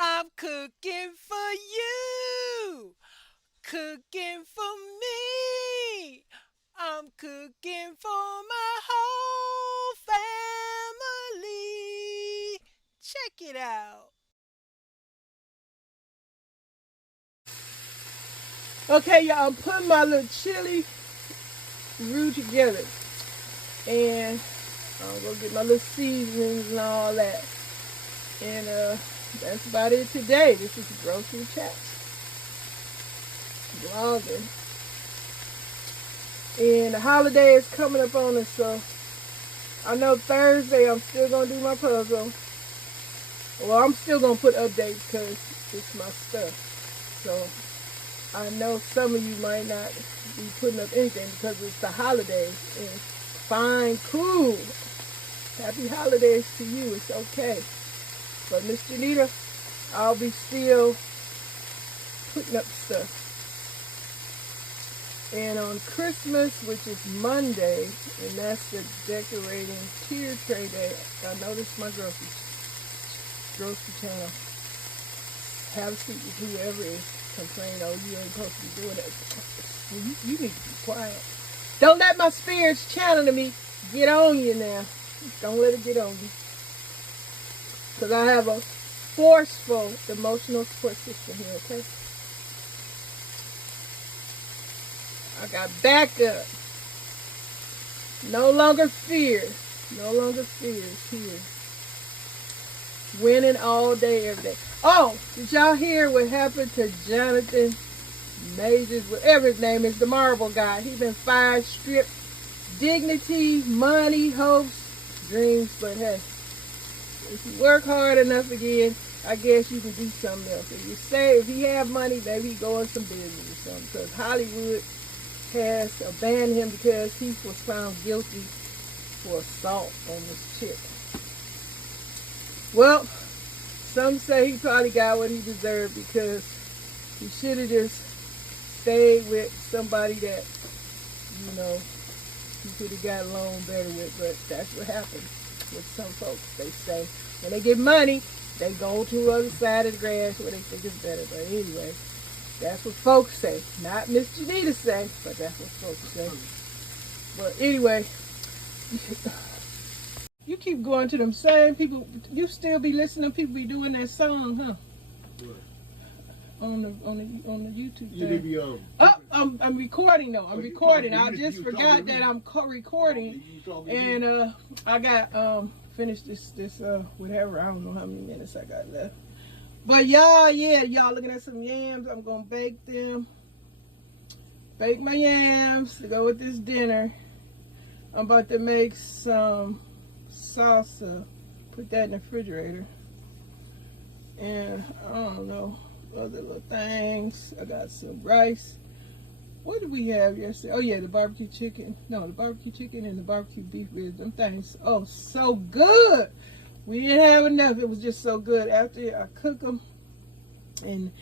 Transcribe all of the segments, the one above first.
I'm cooking for you, cooking for me. I'm cooking for my whole family. Check it out. Okay, y'all, I'm putting my little chili roux together. And I'm going to get my little seasonings and all that. And that's about it today. This is Grocery Chats vlogging. And the holiday is coming up on us, so I know Thursday I'm still going to do my puzzle. Well, I'm still going to put updates because it's my stuff. So I know some of you might not be putting up anything because it's the holidays. And fine, cool. Happy holidays to you. It's okay. But Miss Janita, I'll be still putting up stuff. And on Christmas, which is Monday, and that's the decorating tier tray day, I noticed my grocery channel have a seat with whoever is complaining, oh, you ain't supposed to be doing that. Well, you need to be quiet. Don't let my spirits channeling me get on you now. Don't let it get on you. Because I have a forceful emotional support system here, okay? I got backup. No longer fear. No longer fear is here. Winning all day, every day. Oh, did y'all hear what happened to Jonathan Majors, whatever his name is, the marble guy? He been fired, stripped dignity, money, hopes, dreams. But hey, if you work hard enough again, I guess you can do something else. If you say, if he have money, maybe he go in some business or something. Because Hollywood has abandoned him because he was found guilty for assault on this chick. Well, some say he probably got what he deserved because he should have just stayed with somebody that, you know, he could have got along better with. But that's what happens with some folks. They say when they get money, they go to the other side of the grass where they think it's better. But anyway, that's what folks say. Not Miss Janita say, but that's what folks say. But anyway, you keep going to them same people. You still be listening to people be doing that song, huh? What? On the YouTube thing. Oh, I'm recording though. I'm recording. I just forgot that I'm recording, and I got finished this whatever. I don't know how many minutes I got left. But y'all, yeah, y'all looking at some yams. I'm gonna bake them. Bake my yams to go with this dinner. I'm about to make some salsa. Put that in the refrigerator. And I don't know, other little things. I got some rice. What did we have yesterday? Oh yeah, the barbecue chicken. No, the barbecue chicken and the barbecue beef ribs. Them things, oh, so good. We didn't have enough. It was just so good. After I cook them, and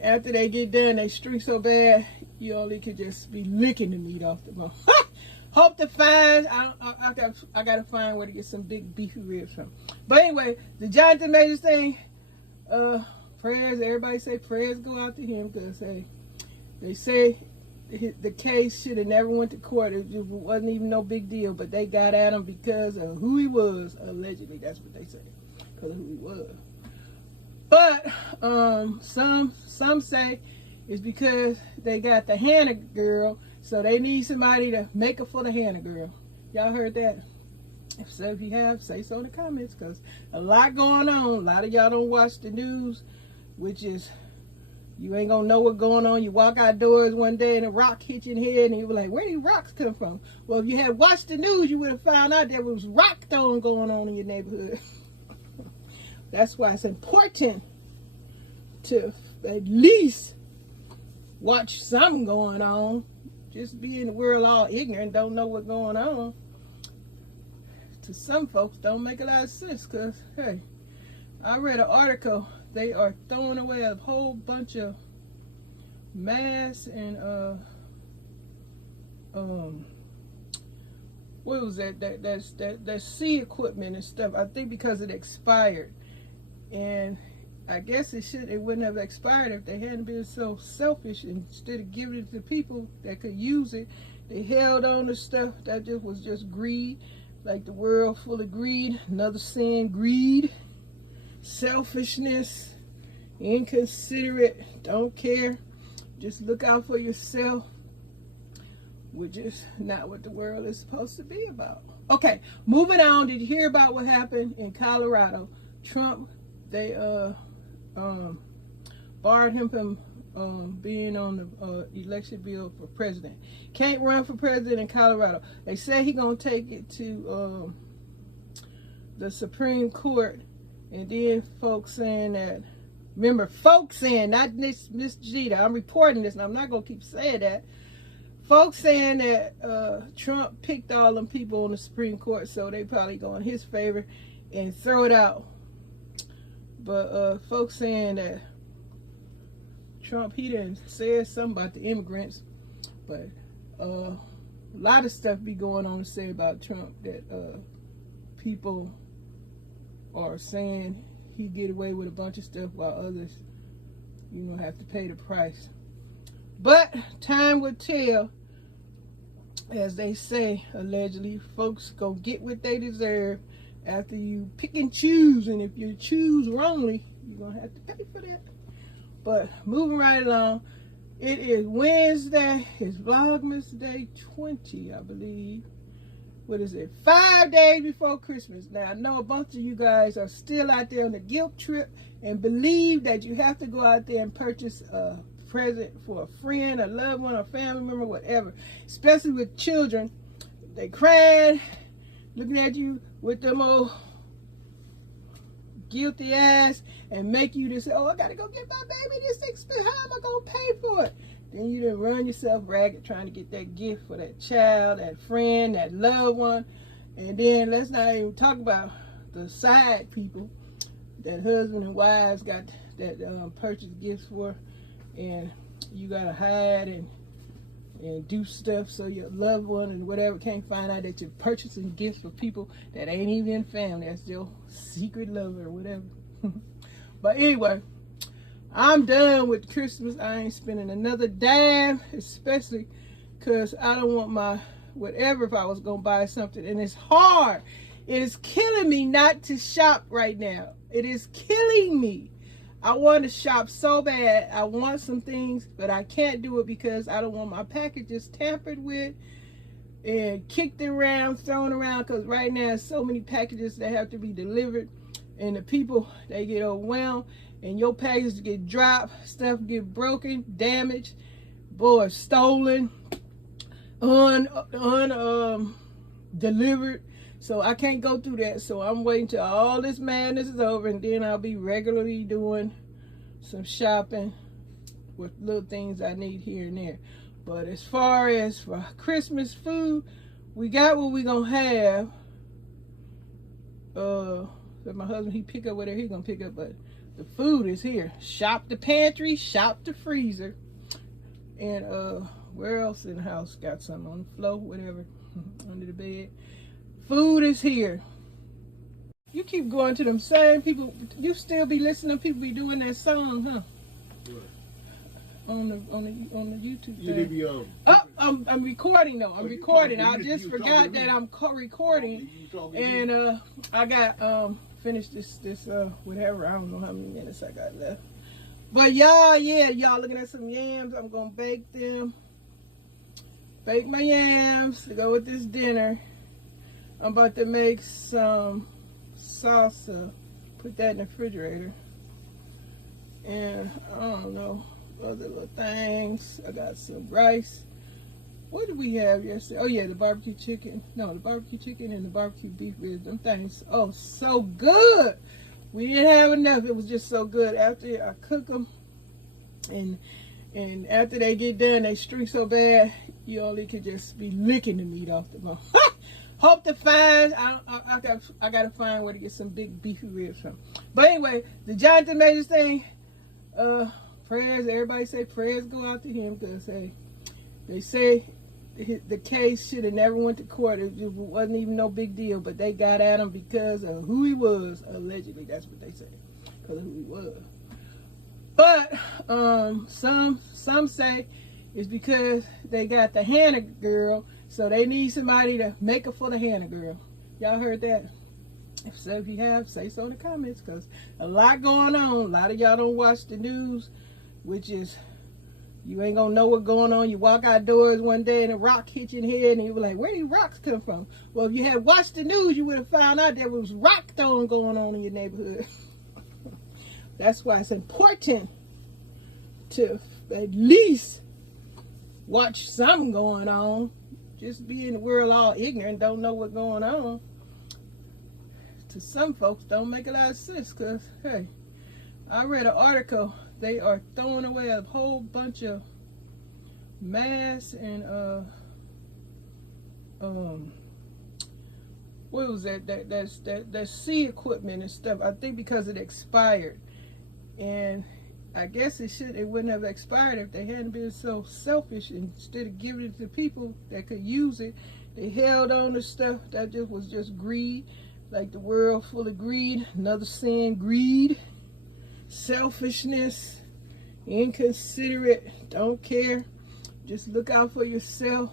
after they get done, they string so bad, you only could just be licking the meat off the bone. Hope to find, I gotta find where to get some big beefy ribs from. But anyway, the Jonathan Majors thing, prayers, everybody say prayers go out to him, because hey, they say the case should have never went to court. It wasn't even no big deal, but they got at him because of who he was, allegedly. That's what they say, because of who he was. But some say it's because they got the Hannah girl, so they need somebody to make her for the Hannah girl. Y'all heard that? So if you have, say so in the comments, because a lot going on. A lot of y'all don't watch the news, which is, you ain't gonna know what's going on. You walk outdoors one day and a rock hit you in the head and you were like, where these rocks come from? Well, if you had watched the news, you would have found out there was rock throwing going on in your neighborhood. That's why it's important to at least watch something going on. Just be in the world all ignorant, don't know what's going on. To some folks, don't make a lot of sense, because, hey, I read an article. They are throwing away a whole bunch of masks and what was that sea equipment and stuff. I think because it expired, and I guess it wouldn't have expired if they hadn't been so selfish. Instead of giving it to people that could use it, they held on to stuff that was just greed. Like the world full of greed. Another sin, greed, selfishness, inconsiderate, don't care, just look out for yourself, which is not what the world is supposed to be about. Okay, moving on. Did you hear about what happened in Colorado? Trump, they barred him from being on the election bill for president. Can't run for president in Colorado. They say he's gonna take it to the Supreme Court, and then folks saying that. Remember, folks saying, not Miss Jeter. I'm reporting this, and I'm not gonna keep saying that. Folks saying that Trump picked all them people on the Supreme Court, so they probably go in his favor and throw it out. But folks saying that Trump, he done said something about the immigrants, but a lot of stuff be going on to say about Trump that people are saying he get away with a bunch of stuff while others, have to pay the price. But time will tell. As they say, allegedly, folks gonna get what they deserve after you pick and choose, and if you choose wrongly, you're gonna have to pay for that. But moving right along, it is Wednesday. It's Vlogmas Day 20, I believe. What is it? 5 days before Christmas. Now, I know a bunch of you guys are still out there on the guilt trip and believe that you have to go out there and purchase a present for a friend, a loved one, a family member, whatever. Especially with children. They crying, looking at you with them old guilty ass, and make you to say, oh, I gotta go get my baby this expensive. How am I gonna pay for it? Then you done run yourself ragged trying to get that gift for that child, that friend, that loved one. And then let's not even talk about the side people that husband and wives got that purchase gifts for, and you gotta hide and do stuff so your loved one and whatever can't find out that you're purchasing gifts for people that ain't even family. That's your secret lover or whatever. But anyway, I'm done with Christmas. I ain't spending another dime, especially because I don't want my whatever if I was going to buy something. And it's hard. It is killing me not to shop right now. It is killing me. I want to shop so bad. I want some things, but I can't do it because I don't want my packages tampered with and kicked around, thrown around, because right now there's so many packages that have to be delivered, and the people, they get overwhelmed, and your packages get dropped, stuff get broken, damaged, boy, stolen, delivered. So I can't go through that. So I'm waiting till all this madness is over, and then I'll be regularly doing some shopping with little things I need here and there. But as far as for Christmas food, we got what we gonna have. So my husband, he pick up whatever he gonna pick up, but the food is here. Shop the pantry, shop the freezer, and where else in the house? Got something on the floor, whatever, under the bed. Food is here. You keep going to them same people. You still be listening to people be doing that song, huh? What? On the YouTube thing. I'm recording though. I'm recording. I just forgot that I'm recording, and I got finished this whatever. I don't know how many minutes I got left. But y'all looking at some yams. I'm gonna bake them. Bake my yams to go with this dinner. I'm about to make some salsa, put that in the refrigerator, and I don't know, other little things. I got some rice. What did we have yesterday? Oh yeah, the barbecue chicken. No, the barbecue chicken and the barbecue beef ribs. Them things, oh, so good. We didn't have enough. It was just so good. After I cook them, and after they get done, they stink so bad, you only could just be licking the meat off the bone. Hope to find, I gotta find where to get some big beefy ribs from. But anyway, the Jonathan Majors thing, prayers, everybody say prayers go out to him, because they say the case should have never went to court. It wasn't even no big deal, but they got at him because of who he was, allegedly. That's what they say, because of who he was. But some say it's because they got the Hannah girl, so they need somebody to make her for the Hannah girl. Y'all heard that? If so, if you have, say so in the comments, because a lot going on. A lot of y'all don't watch the news, which is, you ain't gonna know what's going on. You walk outdoors one day and a rock hit you in the head and you were like, where these rocks come from? Well, if you had watched the news, you would have found out there was rock throwing going on in your neighborhood. That's why it's important to at least watch something going on. Just be in the world all ignorant, don't know what's going on. To some folks, don't make a lot of sense, because, hey, I read an article. They are throwing away a whole bunch of masks and, what was that? That sea equipment and stuff. I think because it expired. And I guess it wouldn't have expired if they hadn't been so selfish. Instead of giving it to people that could use it, they held on to stuff that was just greed. Like the world full of greed. Another sin, greed, selfishness, inconsiderate, don't care, just look out for yourself,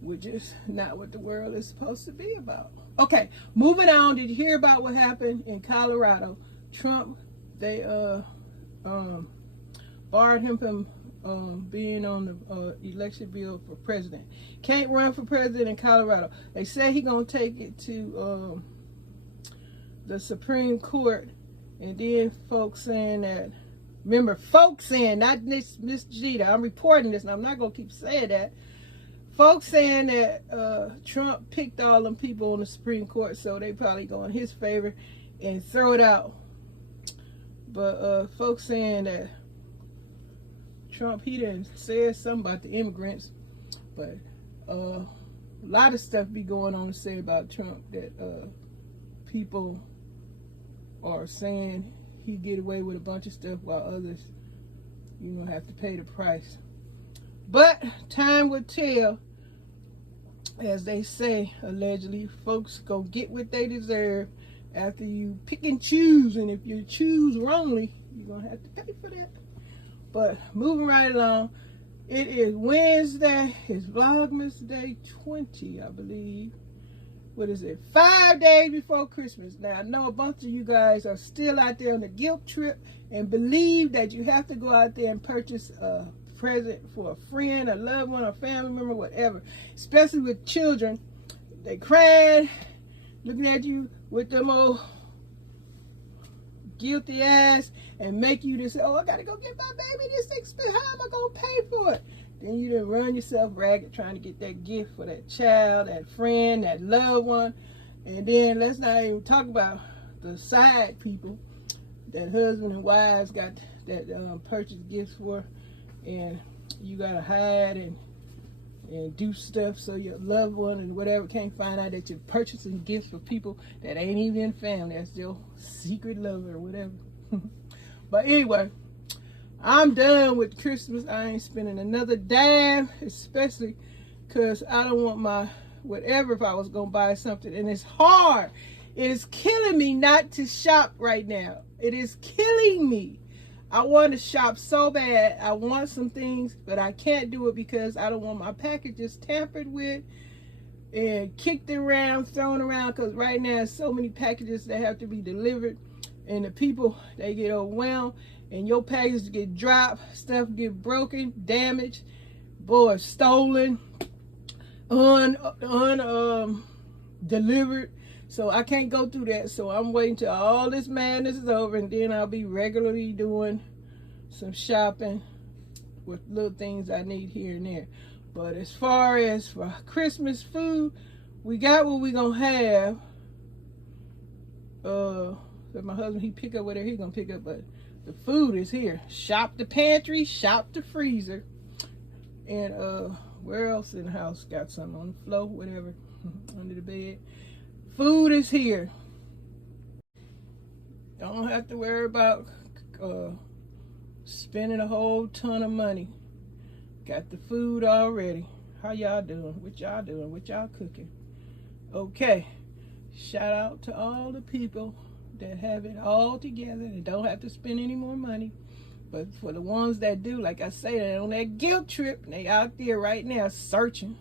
which is not what the world is supposed to be about. Okay, moving on. Did you hear about what happened in Colorado? Trump, they barred him from being on the election bill for president. Can't run for president in Colorado. They say he's gonna take it to the Supreme Court, and then folks saying that, remember, folks saying, not Miss Jeter, I'm reporting this and I'm not gonna keep saying that. Folks saying that Trump picked all them people on the Supreme Court, so they probably go in his favor and throw it out. But folks saying that Trump, he done said something about the immigrants, but a lot of stuff be going on to say about Trump that people are saying he get away with a bunch of stuff while others, you know, have to pay the price. But time will tell. As they say, allegedly, folks gonna get what they deserve after you pick and choose, and if you choose wrongly, you're gonna have to pay for that. But moving right along, it is Wednesday. It's Vlogmas Day 20, I believe. What is it? 5 days before Christmas. Now, I know a bunch of you guys are still out there on the guilt trip and believe that you have to go out there and purchase a present for a friend, a loved one, a family member, whatever. Especially with children. They crying, looking at you with them old guilty ass, and make you just say, oh, I gotta go get my baby this expensive. How am I gonna pay for it? Then you done run yourself ragged trying to get that gift for that child, that friend, that loved one. And then let's not even talk about the side people that husband and wives got that purchase gifts for, and you gotta hide and do stuff so your loved one and whatever can't find out that you're purchasing gifts for people that ain't even in family. That's your secret lover or whatever. But anyway, I'm done with Christmas. I ain't spending another dime, especially because I don't want my whatever if I was going to buy something. And it's hard. It is killing me not to shop right now. It is killing me. I want to shop so bad. I want some things, but I can't do it because I don't want my packages tampered with and kicked around, thrown around, because right now there's so many packages that have to be delivered, and the people, they get overwhelmed, and your packages get dropped, stuff get broken, damaged, boy, stolen, delivered. So I can't go through that. So I'm waiting till all this madness is over, and then I'll be regularly doing some shopping with little things I need here and there. But as far as for Christmas food, we got what we gonna have. That my husband, he pick up whatever he gonna pick up, but the food is here. Shop the pantry, shop the freezer, and where else in the house got something on the floor, whatever, under the bed. Food is here. Don't have to worry about spending a whole ton of money. Got the food already. How y'all doing? What y'all doing? What y'all cooking? Okay. Shout out to all the people that have it all together and don't have to spend any more money. But for the ones that do, like I say, they're on that guilt trip, and they out there right now searching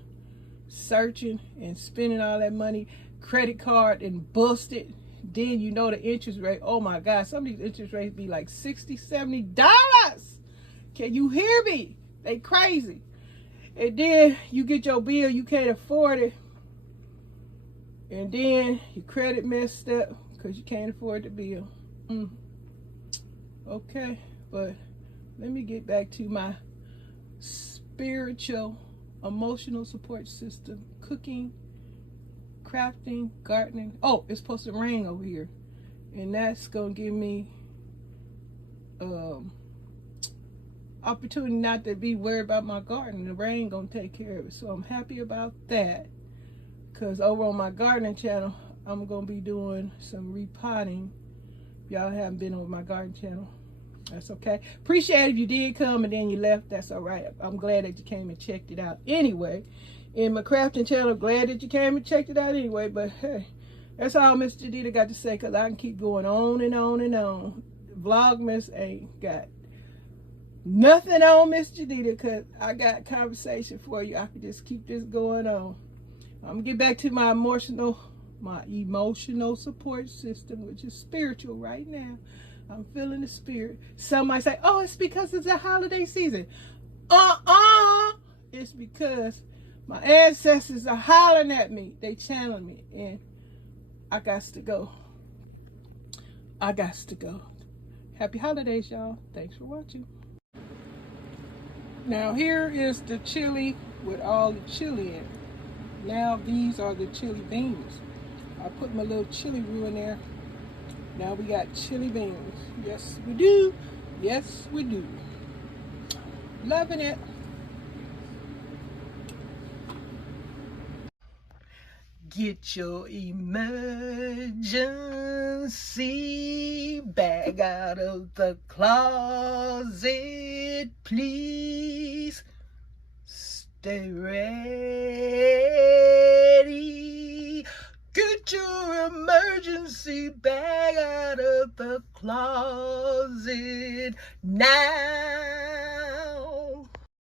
and spending all that money, credit card and busted. Then you know the interest rate. Oh my God, some of these interest rates be like $60, $70. Can you hear me? They crazy. And then you get your bill, you can't afford it. And then your credit messed up because you can't afford the bill. Okay, but let me get back to my spiritual, emotional support system. Cooking, crafting, gardening. Oh, it's supposed to rain over here. And that's going to give me opportunity not to be worried about my garden. The rain going to take care of it. So I'm happy about that. Because over on my gardening channel, I'm going to be doing some repotting. Y'all haven't been over my garden channel. That's okay. Appreciate it if you did come and then you left. That's all right. I'm glad that you came and checked it out anyway. In my crafting channel, glad that you came and checked it out anyway. But hey, that's all Miss Jadita got to say, because I can keep going on and on and on. Vlogmas ain't got nothing on Miss Jadita, because I got conversation for you. I can just keep this going on. I'm going to get back to my emotional support system, which is spiritual right now. I'm feeling the spirit. Some might say, oh, it's because it's a holiday season. It's because my ancestors are hollering at me. They channeling me. And I got to go. Happy holidays, y'all. Thanks for watching. Now here is the chili with all the chili in it. Now these are the chili beans. I put my little chili roux in there. Now we got chili beans. Yes, we do. Yes, we do. Loving it. Get your emergency bag out of the closet, please. Stay ready. Get your emergency bag out of the closet now.